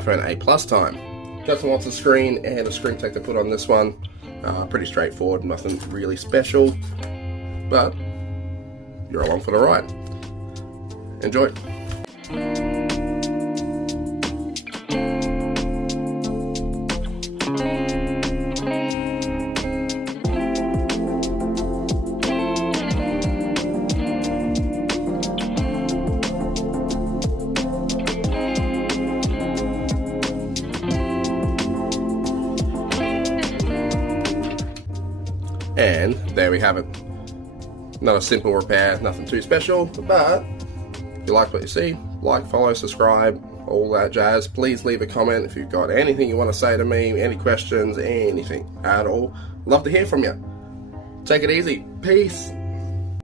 iPhone 8 Plus time. Got some lots of screen and a screen protector put on this one. Pretty straightforward, nothing really special, but you're along for the ride. Enjoy. And there we have it. Not a simple repair, nothing too special, but if you like what you see, like, follow, subscribe, all that jazz. Please leave a comment if you've got anything you want to say to me, any questions, anything at all. Love to hear from you. Take it easy. Peace.